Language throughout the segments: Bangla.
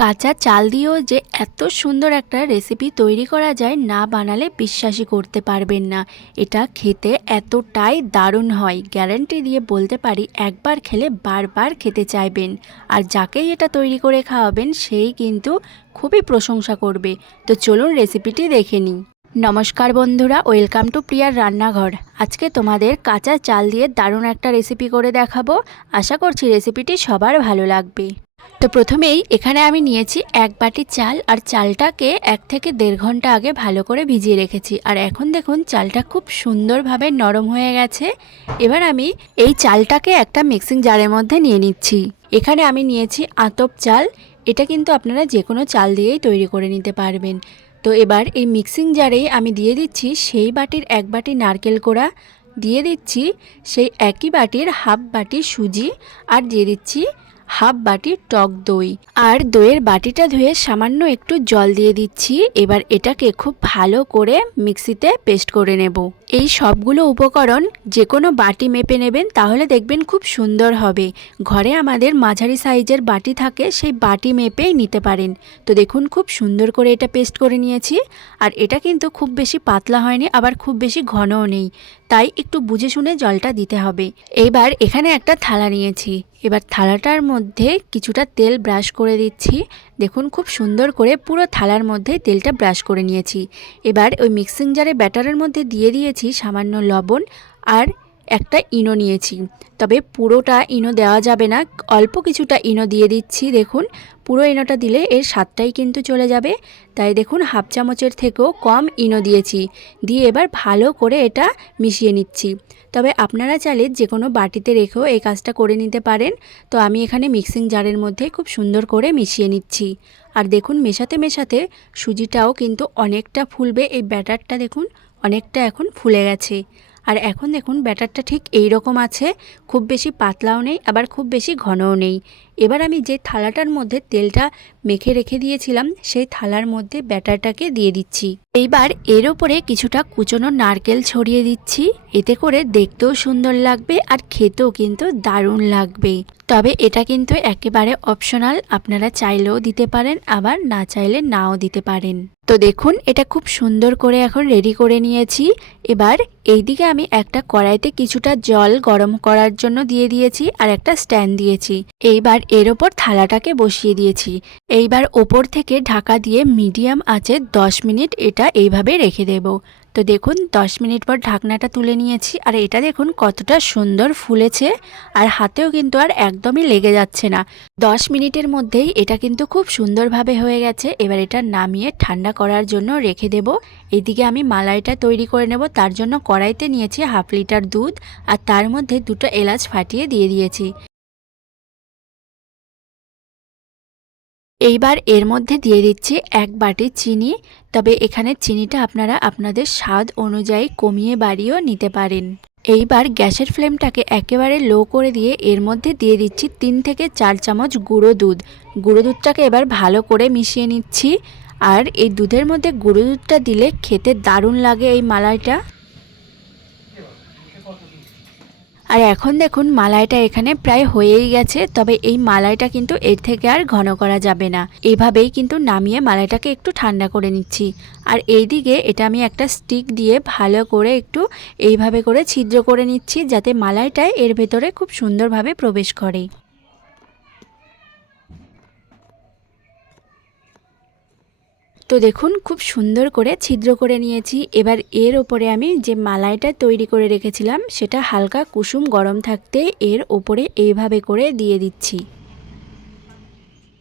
কাঁচা চাল দিয়েও যে এত সুন্দর একটা রেসিপি তৈরি করা যায় না বানালে বিশ্বাসই করতে পারবেন না। এটা খেতে এতটাই দারুণ হয় গ্যারান্টি দিয়ে বলতে পারি একবার খেলে বারবার খেতে চাইবেন। আর যাকেই এটা তৈরি করে খাওয়াবেন, সেই কিন্তু খুবই প্রশংসা করবে। তো চলুন রেসিপিটি দেখে নিই। নমস্কার বন্ধুরা, ওয়েলকাম টু প্রিয়ার রান্নাঘর। আজকে তোমাদের কাঁচা চাল দিয়ে দারুণ একটা রেসিপি করে দেখাবো। আশা করছি রেসিপিটি সবার ভালো লাগবে। তো প্রথমেই এখানে আমি নিয়েছি এক বাটি চাল আর চালটাকে এক থেকে দেড় ঘণ্টা আগে ভালো করে ভিজিয়ে রেখেছি। আর এখন দেখুন, চালটা খুব সুন্দরভাবে নরম হয়ে গেছে। এবার আমি এই চালটাকে একটা মিক্সিং জারের মধ্যে নিয়ে নিচ্ছি। এখানে আমি নিয়েছি আতপ চাল। এটা কিন্তু আপনারা যে কোনো চাল দিয়েই তৈরি করে নিতে পারবেন। তো এবার এই মিক্সিং জারেই আমি দিয়ে দিচ্ছি সেই বাটির এক বাটি নারকেল কোড়া, দিয়ে দিচ্ছি সেই একই বাটির হাফ বাটি সুজি, আর দিয়ে দিচ্ছি হাফ বাটি টক দই। আর দইয়ের বাটিটা ধুয়ে সামান্য একটু জল দিয়ে দিচ্ছি। এবার এটাকে খুব ভালো করে মিক্সিতে পেস্ট করে নেব। এই সবগুলো উপকরণ যে কোনো বাটি মেপে নেবেন, তাহলে দেখবেন খুব সুন্দর হবে। ঘরে আমাদের মাঝারি সাইজের বাটি থাকে, সেই বাটি মেপেই নিতে পারেন। তো দেখুন, খুব সুন্দর করে এটা পেস্ট করে নিয়েছি। আর এটা কিন্তু খুব বেশি পাতলা হয়নি, আবার খুব বেশি ঘনও নেই। তাই একটু বুঝে শুনে জলটা দিতে হবে। এইবার এখানে একটা থালা নিয়েছি। এবার থালাটার মধ্যে কিছুটা তেল ব্রাশ করে দিচ্ছি। দেখুন, খুব সুন্দর করে পুরো থালার মধ্যে তেলটা ব্রাশ করে নিয়েছি। এবার ওই মিক্সিং জারে ব্যাটারের মধ্যে দিয়ে দিয়েছি সামান্য লবণ আর একটা ইনো নিয়েছি। তবে পুরোটা ইনো দেওয়া যাবে না, অল্প কিছুটা ইনো দিয়ে দিচ্ছি। দেখুন, পুরো ইনোটা দিলে এর স্বাদটাই কিন্তু চলে যাবে। তাই দেখুন, হাফ চামচের থেকেও কম ইনো দিয়েছি। দিয়ে এবার ভালো করে এটা মিশিয়ে নিচ্ছি। তবে আপনারা চাইলে যে কোনো বাটিতে রেখেও এই কাজটা করে নিতে পারেন। তো আমি এখানে মিক্সিং জারের মধ্যে খুব সুন্দর করে মিশিয়ে নিচ্ছি। আর দেখুন, মেশাতে মেশাতে সুজিটাও কিন্তু অনেকটা ফুলবে। এই ব্যাটারটা দেখুন, অনেকটা এখন ফুলে গেছে। আর এখন দেখুন ব্যাটারটা ঠিক এই রকম আছে, খুব বেশি পাতলাও নেই, আবার খুব বেশি ঘনও নেই। এবার আমি যে থালাটার মধ্যে তেলটা মেখে রেখে দিয়েছিলাম, সেই থালার মধ্যে ব্যাটারটাকে দিয়ে দিচ্ছি। এইবার এর ওপরে কিছুটা কুচনো নারকেল ছড়িয়ে দিচ্ছি। এতে করে দেখতেও সুন্দর লাগবে আর খেতেও কিন্তু দারুণ লাগবে। তবে এটা কিন্তু একেবারে অপশনাল, আপনারা চাইলেও দিতে পারেন, আবার না চাইলে নাও দিতে পারেন। তো দেখুন, এটা খুব সুন্দর করে এখন রেডি করে নিয়েছি। এবার এইদিকে আমি একটা কড়াইতে কিছুটা জল গরম করার জন্য দিয়ে দিয়েছি আর একটা স্ট্যান্ড দিয়েছি। এইবার এর ওপর থালাটাকে বসিয়ে দিয়েছি। এইবার ওপর থেকে ঢাকা দিয়ে মিডিয়াম আছে 10 মিনিট, এটা এইভাবে রেখে দেব। তো দেখুন 10 মিনিট পর ঢাকনাটা তুলে নিয়েছি, আর এটা দেখুন কতটা সুন্দর ফুলেছে, আর হাতেও কিন্তু আর একদমই লেগে যাচ্ছে না। 10 মিনিটের মধ্যেই এটা কিন্তু খুব সুন্দরভাবে হয়ে গেছে, এবার এটা নামিয়ে ঠান্ডা করার জন্য রেখে দেব। এদিকে আমি মালাইটা তৈরি করে নেব, তার জন্য কড়াইতে নিয়েছি হাফ লিটার দুধ, আর তার মধ্যে দুটো এলাচ ফাটিয়ে দিয়ে দিয়েছি। এইবার এর মধ্যে দিয়ে দিচ্ছি এক বাটি চিনি। তবে এখানে চিনিটা আপনারা আপনাদের স্বাদ অনুযায়ী কমিয়ে বাড়িয়েও নিতে পারেন। এইবার গ্যাসের ফ্লেমটাকে একেবারে লো করে দিয়ে এর মধ্যে দিয়ে দিচ্ছি তিন থেকে চার চামচ গুঁড়ো দুধ। গুঁড়ো দুধটাকে এবার ভালো করে মিশিয়ে নিচ্ছি। আর এই দুধের মধ্যে গুঁড়ো দুধটা দিলে খেতে দারুণ লাগে এই মালাইটা। আর এখন দেখুন, মালাইটা এখানে প্রায় হয়েই গেছে, তবে এই মালাইটা কিন্তু এর থেকে আর ঘন করা যাবে না। এভাবেই কিন্তু নামিয়ে মালাইটাকে একটু ঠান্ডা করে নিচ্ছি। আর এইদিকে এটা আমি একটা স্টিক দিয়ে ভালো করে একটু এইভাবে করে ছিদ্র করে নিচ্ছি, যাতে মালাইটায় এর ভেতরে খুব সুন্দরভাবে প্রবেশ করে। তো দেখুন, খুব সুন্দর করে ছিদ্র করে নিয়েছি। এবার এর ওপরে আমি যে মালাইটা তৈরি করে রেখেছিলাম, সেটা হালকা কুসুম গরম থাকতে এর ওপরে এইভাবে করে দিয়ে দিচ্ছি।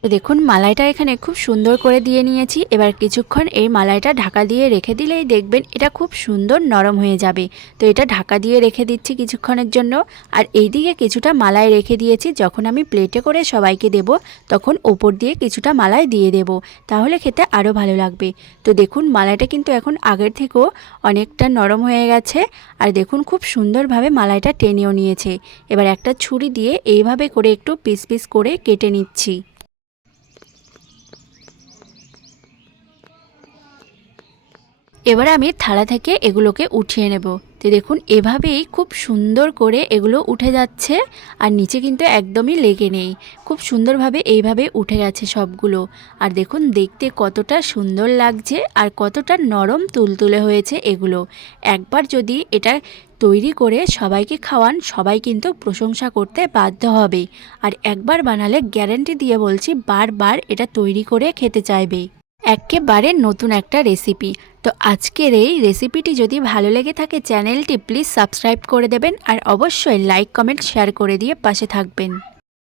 তো দেখুন, মালাইটা এখানে খুব সুন্দর করে দিয়ে নিয়েছি। এবার কিছুক্ষণ এই মালাইটা ঢাকা দিয়ে রেখে দিলেই দেখবেন এটা খুব সুন্দর নরম হয়ে যাবে। তো এটা ঢাকা দিয়ে রেখে দিচ্ছি কিছুক্ষণের জন্য। আর এইদিকে কিছুটা মালাই রেখে দিয়েছি। যখন আমি প্লেটে করে সবাইকে দেব, তখন ওপর দিয়ে কিছুটা মালাই দিয়ে দেব। তাহলে খেতে আরও ভালো লাগবে। তো দেখুন, মালাইটা কিন্তু এখন আগের থেকেও অনেকটা নরম হয়ে গেছে। আর দেখুন, খুব সুন্দরভাবে মালাইটা টেনেও নিয়েছে। এবার একটা ছুরি দিয়ে এইভাবে করে একটু পিস পিস করে কেটে নিচ্ছি। এবার আমি থালা থেকে এগুলোকে উঠিয়ে নেব। তো দেখুন, এভাবেই খুব সুন্দর করে এগুলো উঠে যাচ্ছে আর নিচে কিন্তু একদমই লেগে নেই। খুব সুন্দরভাবে এইভাবে উঠে গেছে সবগুলো। আর দেখুন, দেখতে কতটা সুন্দর লাগছে আর কতটা নরম তুলতুলে হয়েছে এগুলো। একবার যদি এটা তৈরি করে সবাইকে খাওয়ান, সবাই কিন্তু প্রশংসা করতে বাধ্য হবে। আর একবার বানালে গ্যারেন্টি দিয়ে বলছি, বারবার এটা তৈরি করে খেতে চাইবে। একেবারে নতুন একটা রেসিপি। তো আজকের এই রেসিপিটি যদি ভালো লেগে থাকে, চ্যানেলটি প্লিজ সাবস্ক্রাইব করে দেবেন আর অবশ্যই লাইক কমেন্ট শেয়ার করে দিয়ে পাশে থাকবেন।